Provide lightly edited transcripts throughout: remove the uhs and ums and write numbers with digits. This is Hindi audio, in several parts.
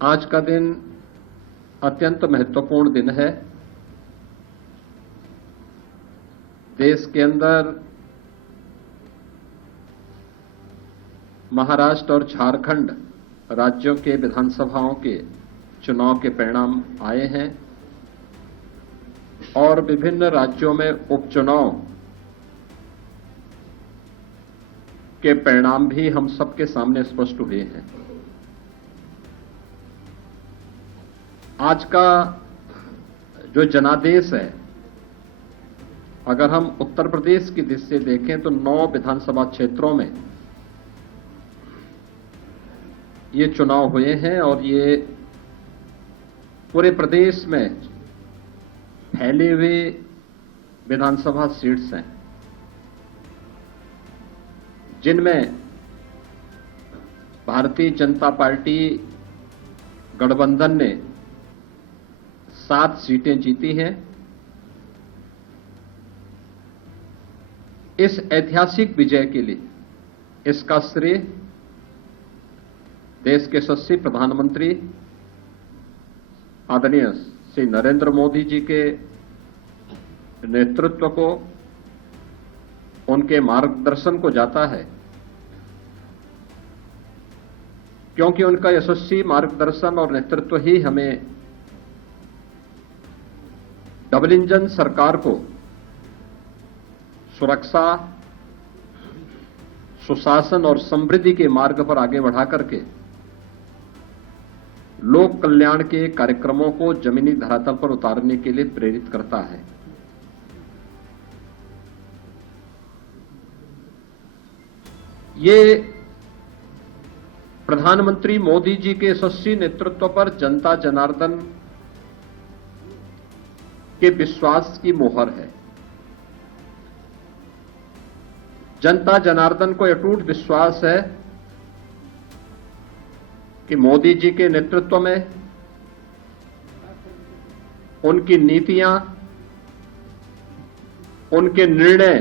आज का दिन अत्यंत महत्वपूर्ण दिन है। देश के अंदर महाराष्ट्र और झारखंड राज्यों के विधानसभाओं के चुनाव के परिणाम आए हैं और विभिन्न राज्यों में उपचुनाव के परिणाम भी हम सबके सामने स्पष्ट हुए हैं। आज का जो जनादेश है, अगर हम उत्तर प्रदेश की दृष्टि से देखें तो 9 विधानसभा क्षेत्रों में ये चुनाव हुए हैं और ये पूरे प्रदेश में फैले हुए विधानसभा सीट्स हैं, जिनमें भारतीय जनता पार्टी गठबंधन ने 7 सीटें जीती हैं। इस ऐतिहासिक विजय के लिए इसका श्रेय देश के यशस्वी प्रधानमंत्री आदरणीय श्री नरेंद्र मोदी जी के नेतृत्व को, उनके मार्गदर्शन को जाता है, क्योंकि उनका यशस्वी मार्गदर्शन और नेतृत्व ही हमें डबल इंजन सरकार को सुरक्षा, सुशासन और समृद्धि के मार्ग पर आगे बढ़ा करके लोक कल्याण के कार्यक्रमों को जमीनी धरातल पर उतारने के लिए प्रेरित करता है। ये प्रधानमंत्री मोदी जी के यशस्वी नेतृत्व पर जनता जनार्दन के विश्वास की मोहर है। जनता जनार्दन को अटूट विश्वास है कि मोदी जी के नेतृत्व में उनकी नीतियां, उनके निर्णय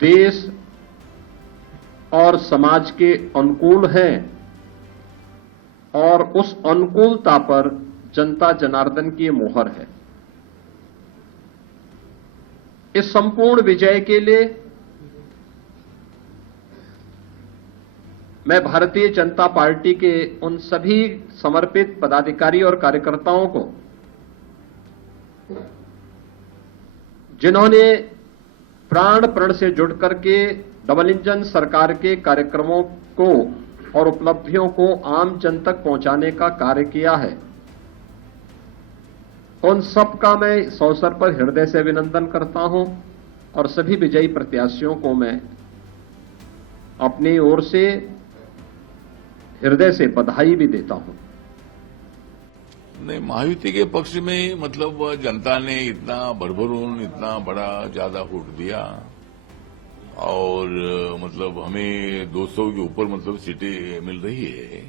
देश और समाज के अनुकूल हैं और उस अनुकूलता पर जनता जनार्दन की मोहर है। इस संपूर्ण विजय के लिए मैं भारतीय जनता पार्टी के उन सभी समर्पित पदाधिकारी और कार्यकर्ताओं को, जिन्होंने प्राण प्रण से जुड़ करके डबल इंजन सरकार के कार्यक्रमों को और उपलब्धियों को आम जन तक पहुंचाने का कार्य किया है, उन सबका मैं इस अवसर पर हृदय से अभिनंदन करता हूं और सभी विजयी प्रत्याशियों को मैं अपनी ओर से हृदय से बधाई भी देता हूं। नहीं, महायुति के पक्ष में मतलब जनता ने इतना भरभरून, इतना बड़ा ज्यादा वोट दिया और मतलब हमें 200 के ऊपर मतलब सीटें मिल रही है,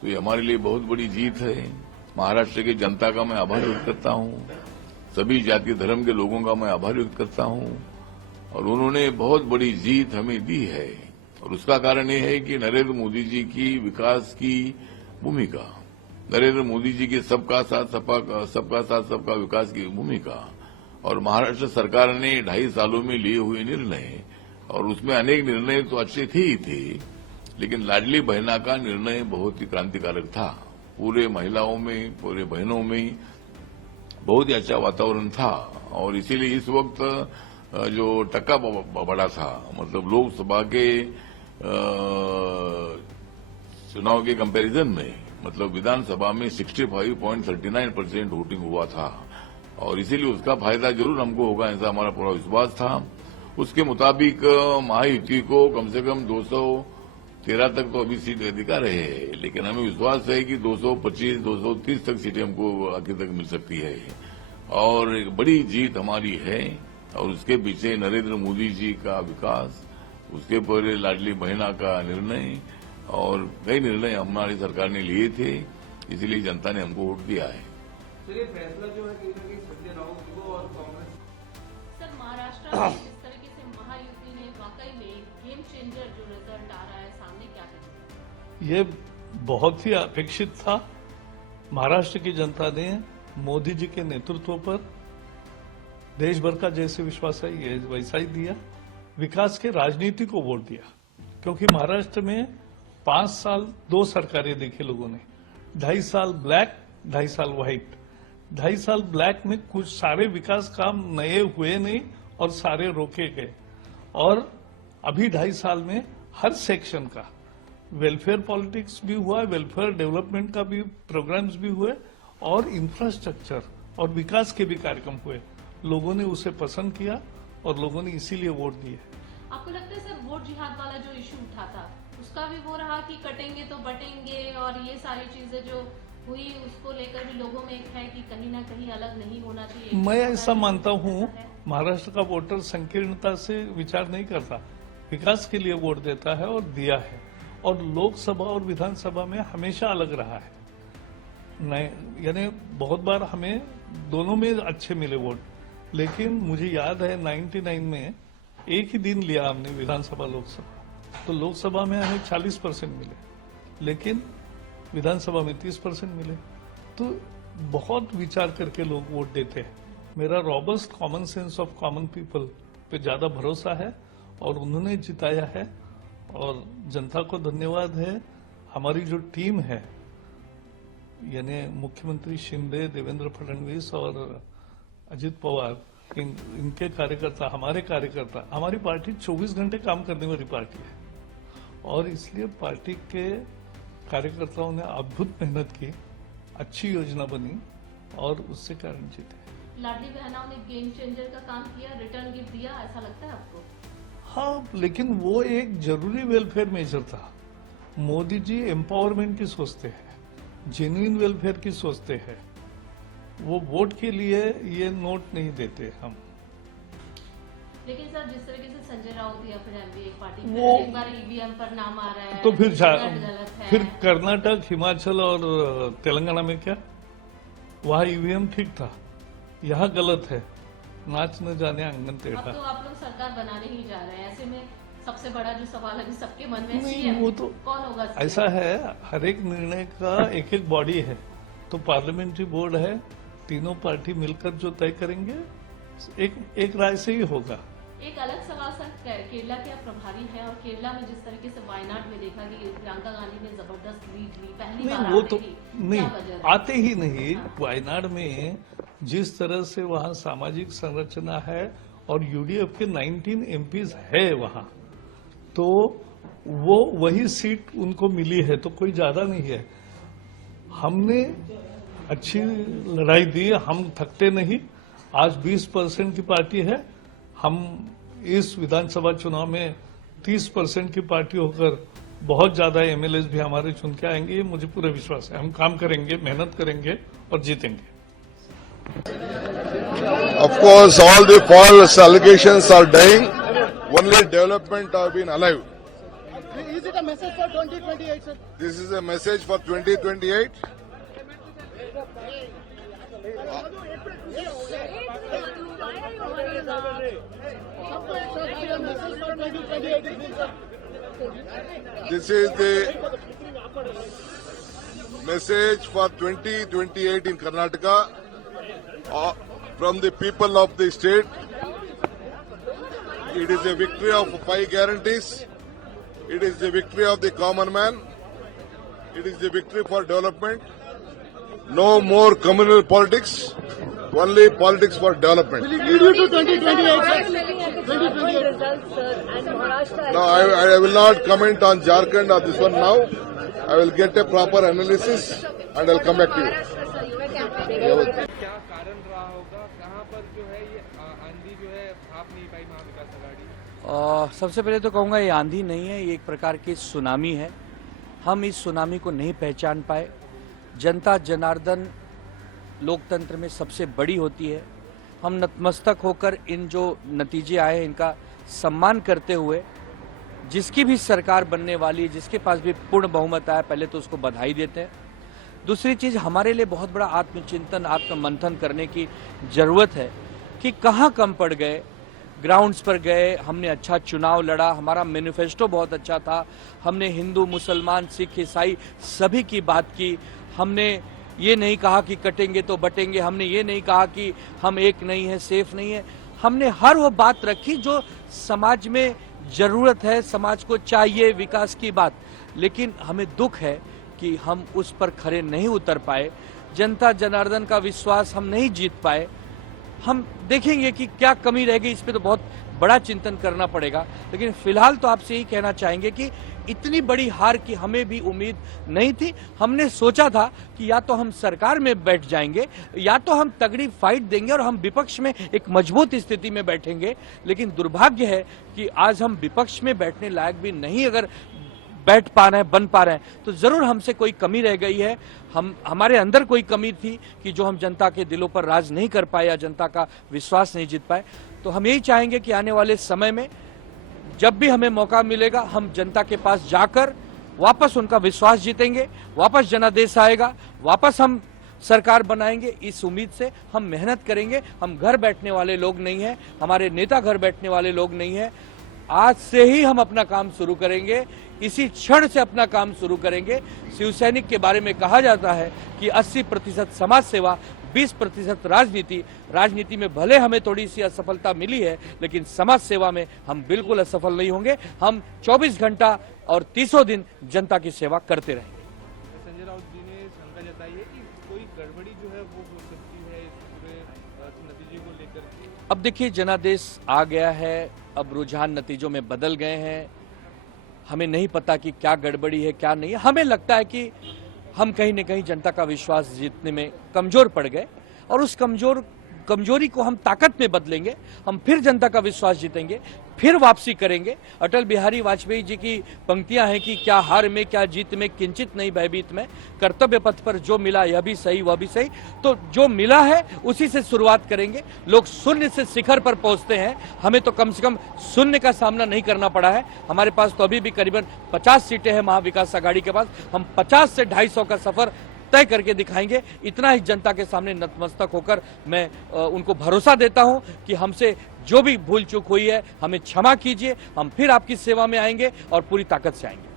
तो ये हमारे लिए बहुत बड़ी जीत है। महाराष्ट्र की जनता का मैं आभार व्यक्त करता हूं, सभी जाति धर्म के लोगों का मैं आभार व्यक्त करता हूं और उन्होंने बहुत बड़ी जीत हमें दी है और उसका कारण ये है कि नरेंद्र मोदी जी की विकास की भूमिका, नरेंद्र मोदी जी की सबका साथ सबका विकास की भूमिका और महाराष्ट्र सरकार ने 2.5 सालों में लिए हुए निर्णय, और उसमें अनेक निर्णय तो अच्छे थे ही थे, लेकिन लाडली बहना का निर्णय बहुत ही क्रांतिकारक था। पूरे महिलाओं में, पूरे बहनों में बहुत ही अच्छा वातावरण था और इसीलिए इस वक्त जो टक्का बढ़ा था, मतलब लोकसभा के चुनाव के कंपैरिजन में मतलब विधानसभा में 65.39% वोटिंग हुआ था और इसीलिए उसका फायदा जरूर हमको होगा, ऐसा हमारा पूरा विश्वास था। उसके मुताबिक महायुति को कम से कम 213 तक तो अभी सीट अधिकार है, लेकिन हमें विश्वास है कि 225, 230 तक सीटें हमको आखिर तक मिल सकती है और एक बड़ी जीत हमारी है और उसके पीछे नरेंद्र मोदी जी का विकास, उसके पहले लाडली बहना का निर्णय और कई निर्णय हमारी सरकार ने लिए थे, इसलिए जनता ने हमको वोट दिया है। सर, ये फैसला जो है कहीं ना कहीं संजय राउत को और कांग्रेस। सर, महाराष्ट्र में जिस तरीके से महायुति ने वाकई में गेम चेंजर जो रिजल्ट आ रहा है सामने, क्या कहेंगे? ये बहुत ही अपेक्षित था। महाराष्ट्र की जनता ने मोदी जी के नेतृत्व पर देश भर का जैसे विश्वास है वैसा ही दिया। विकास के राजनीति को वोट दिया, क्योंकि महाराष्ट्र में 5 साल 2 सरकारें देखी लोगों ने। 2.5 साल ब्लैक, 2.5 साल व्हाइट। 2.5 साल ब्लैक में कुछ सारे विकास काम नए हुए नहीं और सारे रोके गए। और अभी 2.5 साल में हर सेक्शन का वेलफेयर पॉलिटिक्स भी हुआ, वेलफेयर डेवलपमेंट का भी प्रोग्राम्स भी हुए और इंफ्रास्ट्रक्चर और विकास के भी कार्यक्रम हुए। लोगों ने उसे पसंद किया और लोगों ने इसीलिए वोट दिए। आपको लगता है सर वोट जिहाद वाला जो इशू उठा था उसका भी वो रहा कि कटेंगे तो बटेंगे, और ये सारी चीजें जो हुई उसको लेकर भी लोगों में एक है कि कहीं ना कहीं अलग नहीं होना चाहिए? मैं ऐसा मानता हूं, महाराष्ट्र का वोटर संकीर्णता से विचार नहीं करता, विकास के लिए वोट देता है और दिया है। और लोकसभा और विधानसभा में हमेशा अलग रहा है, यानी बहुत बार हमें दोनों में अच्छे मिले वोट। लेकिन मुझे याद है 99 में एक ही दिन लिया हमने विधानसभा लोकसभा, तो लोकसभा में हमें 40% मिले, लेकिन विधानसभा में 30% मिले। तो बहुत विचार करके लोग वोट देते हैं। मेरा robust common sense of common people पे ज्यादा भरोसा है और उन्होंने जिताया है। और जनता को धन्यवाद है। हमारी जो टीम है, यानी मुख्यमंत्री शिंदे, देवेंद्र फडणवीस और अजित पवार, इनके कार्यकर्ता, हमारे कार्यकर्ता, हमारी पार्टी 24 घंटे काम करने वाली पार्टी है और इसलिए पार्टी के कार्यकर्ताओं ने अद्भुत मेहनत की, अच्छी योजना बनी और उससे कारण जीते। लाडली बहनाओं ने गेम चेंजर का काम किया, रिटर्न गिफ्ट दिया, ऐसा लगता है आपको? हाँ, लेकिन वो एक जरूरी वेलफेयर मेजर था। मोदी जी एम्पावरमेंट की सोचते हैं, जेन्युइन वेलफेयर की सोचते हैं। वो वोट के लिए ये नोट नहीं देते हम। लेकिन सर जिस तरीके से संजय राउत या फिर एमवीए पार्टी वो एक बार ईवीएम पर नाम आ रहा है तो फिर गलत है। फिर कर्नाटक, हिमाचल और तेलंगाना में क्या, वहां ईवीएम ठीक था, यहाँ गलत है। नाच न जाने आंगन टेढ़ा। अब तो आप लोग सरकार बनाने ही जा रहे हैं, ऐसे में सबसे बड़ा जो सवाल है सबके मन में नहीं, सीएम वो तो कौन होगा? ऐसा है, हर एक निर्णय का एक एक बॉडी है, तो पार्लियामेंट्री बोर्ड है, तीनों पार्टी मिलकर जो तय करेंगे एक राय से ही होगा। एक अलग सवाल सर, केरला के आप प्रभारी हैं और केरला में जिस तरीके से वायनाड में देखा कि प्रियंका गांधी ने जबरदस्त लीड ली, पहली बार नहीं, वो तो क्या नहीं वजह है? आते ही नहीं। वायनाड में जिस तरह से वहां सामाजिक संरचना है और यूडीएफ के 19 एमपीज है वहां, तो वो वही सीट उनको मिली है, तो कोई ज्यादा नहीं है। हमने अच्छी लड़ाई दी, हम थकते नहीं। आज 20% की पार्टी है, हम इस विधानसभा चुनाव में 30% की पार्टी होकर बहुत ज्यादा एमएलएस भी हमारे चुन के आएंगे, मुझे पूरा विश्वास है। हम काम करेंगे, मेहनत करेंगे और जीतेंगे। Of course, all the false allegations are dying. Only development have been alive. Is it a message for 2028, sir? This is a message for 2028. This is the message for 2028 in Karnataka from the people of the state. It is a victory of 5 guarantees. It is the victory of the common man. It is the victory for development. No more communal politics. Only politics for development. Will it lead you to 2028, sir? 2028 results, sir, and Maharashtra. No, I will not comment on Jharkhand or this one now. I will get a proper analysis and I'll come back to you. क्या कारण रहा होगा, कहाँ पर जो है ये आंधी जो है आप नहीं पाई महाविकास आघाड़ी? सबसे पहले तो कहूँगा ये आंधी नहीं है, ये एक प्रकार की सुनामी है। हम इस सुनामी को नहीं पहचान पाए। जनता जनार्दन लोकतंत्र में सबसे बड़ी होती है। हम नतमस्तक होकर इन जो नतीजे आए हैं इनका सम्मान करते हुए जिसकी भी सरकार बनने वाली है, जिसके पास भी पूर्ण बहुमत आया, पहले तो उसको बधाई देते हैं। दूसरी चीज, हमारे लिए बहुत बड़ा आत्मचिंतन, आत्ममंथन करने की जरूरत है कि कहाँ कम पड़ गए, ग्राउंड्स पर गए, हमने अच्छा चुनाव लड़ा, हमारा मैनिफेस्टो बहुत अच्छा था, हमने हिंदू मुसलमान सिख ईसाई सभी की बात की, हमने ये नहीं कहा कि कटेंगे तो बटेंगे, हमने ये नहीं कहा कि हम एक नहीं है, सेफ नहीं है, हमने हर वो बात रखी जो समाज में जरूरत है, समाज को चाहिए, विकास की बात। लेकिन हमें दुख है कि हम उस पर खरे नहीं उतर पाए, जनता जनार्दन का विश्वास हम नहीं जीत पाए। हम देखेंगे कि क्या कमी रह गई, इस पे तो बहुत बड़ा चिंतन करना पड़ेगा। लेकिन फिलहाल तो आपसे यही कहना चाहेंगे कि इतनी बड़ी हार की हमें भी उम्मीद नहीं थी। हमने सोचा था कि या तो हम सरकार में बैठ जाएंगे या तो हम तगड़ी फाइट देंगे और हम विपक्ष में एक मजबूत स्थिति में बैठेंगे। लेकिन दुर्भाग्य है कि आज हम विपक्ष में बैठने लायक भी नहीं अगर बैठ पा रहे हैं, बन पा रहे हैं, तो जरूर हमसे कोई कमी रह गई है। हमारे अंदर कोई कमी थी कि जो हम जनता के दिलों पर राज नहीं कर पाए या जनता का विश्वास नहीं जीत पाए। तो हम यही चाहेंगे कि आने वाले समय में जब भी हमें मौका मिलेगा हम जनता के पास जाकर वापस उनका विश्वास जीतेंगे, वापस जनादेश आएगा, वापस हम सरकार बनाएंगे। इस उम्मीद से हम मेहनत करेंगे। हम घर बैठने वाले लोग नहीं हैं, हमारे नेता घर बैठने वाले लोग नहीं हैं। आज से ही हम अपना काम शुरू करेंगे, इसी क्षण से अपना काम शुरू करेंगे। शिवसैनिक के बारे में कहा जाता है कि 80% समाज सेवा, 20% राजनीति। राजनीति में भले हमें थोड़ी सी असफलता मिली है, लेकिन समाज सेवा में हम बिल्कुल असफल नहीं होंगे। हम 24 घंटा और 300 दिन जनता की सेवा करते रहेंगे। संजय राउत जी ने शंका जताई है कि कोई गड़बड़ी जो है वो हो सकती है इस पूरे नतीजे को लेकर के। अब देखिए, जनादेश आ गया है, अब रुझान नतीजों में बदल गए हैं। हमें नहीं पता कि क्या गड़बड़ी है क्या नहीं है। हमें लगता है कि हम कहीं न कहीं जनता का विश्वास जीतने में कमजोर पड़ गए और उस कमजोरी को हम ताकत में बदलेंगे। हम फिर जनता का विश्वास जीतेंगे, फिर वापसी करेंगे। अटल बिहारी वाजपेयी जी की पंक्तियां हैं कि क्या हार में क्या जीत में किंचित नहीं भयभीत में, कर्तव्य पथ पर जो मिला यह भी सही वह भी सही। तो जो मिला है उसी से शुरुआत करेंगे। लोग शून्य से शिखर पर पहुंचते हैं, हमें तो कम से कम शून्य का सामना नहीं करना पड़ा है। हमारे पास तो अभी भी करीबन 50 सीटें हैं महाविकास आघाड़ी के पास। हम 50 से 250 का सफर तय करके दिखाएंगे। इतना ही जनता के सामने नतमस्तक होकर मैं उनको भरोसा देता हूं कि हमसे जो भी भूल चूक हुई है हमें क्षमा कीजिए। हम फिर आपकी सेवा में आएंगे और पूरी ताकत से आएंगे।